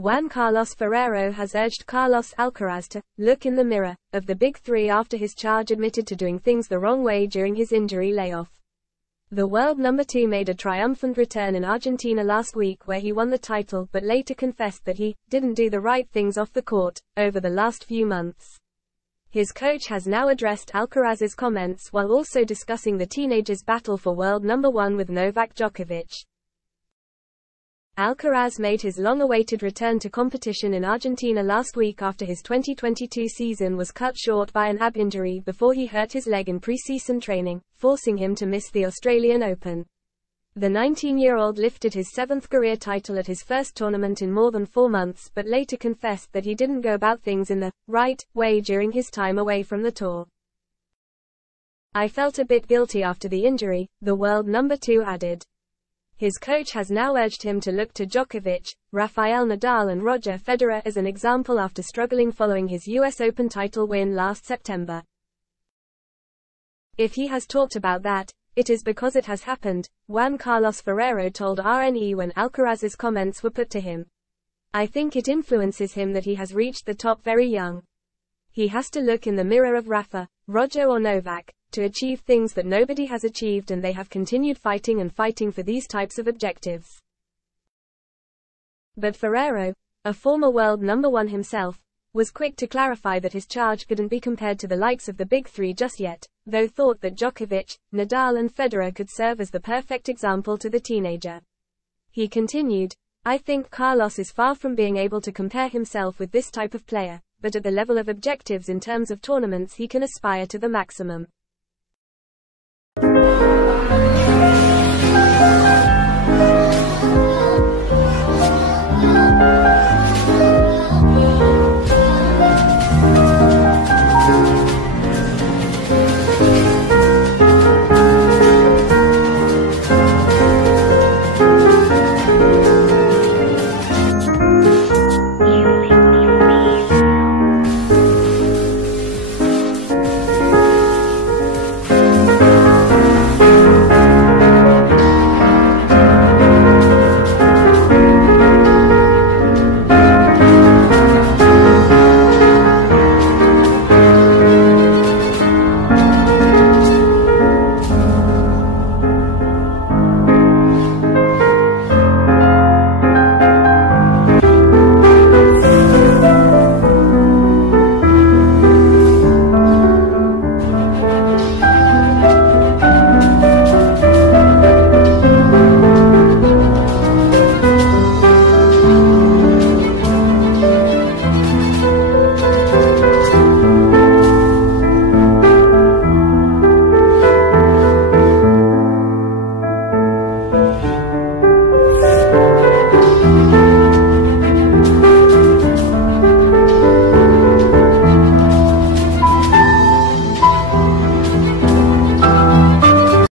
Juan Carlos Ferrero has urged Carlos Alcaraz to look in the mirror of the big three after his charge admitted to doing things the wrong way during his injury layoff. The world number 2 made a triumphant return in Argentina last week where he won the title but later confessed that he didn't do the right things off the court over the last few months. His coach has now addressed Alcaraz's comments while also discussing the teenager's battle for world number 1 with Novak Djokovic. Alcaraz made his long-awaited return to competition in Argentina last week after his 2022 season was cut short by an ab injury before he hurt his leg in pre-season training, forcing him to miss the Australian Open. The 19-year-old lifted his 7th career title at his first tournament in more than 4 months but later confessed that he didn't go about things in the right way during his time away from the tour. "I felt a bit guilty after the injury," the world number 2 added. His coach has now urged him to look to Djokovic, Rafael Nadal and Roger Federer as an example after struggling following his US Open title win last September. "If he has talked about that, it is because it has happened," Juan Carlos Ferrero told RNE when Alcaraz's comments were put to him. "I think it influences him that he has reached the top very young. He has to look in the mirror of Rafa, Roger or Novak, to achieve things that nobody has achieved and they have continued fighting and fighting for these types of objectives." But Ferrero, a former world number 1 himself, was quick to clarify that his charge couldn't be compared to the likes of the big three just yet, though thought that Djokovic, Nadal and Federer could serve as the perfect example to the teenager. He continued, "I think Carlos is far from being able to compare himself with this type of player, but at the level of objectives in terms of tournaments he can aspire to the maximum."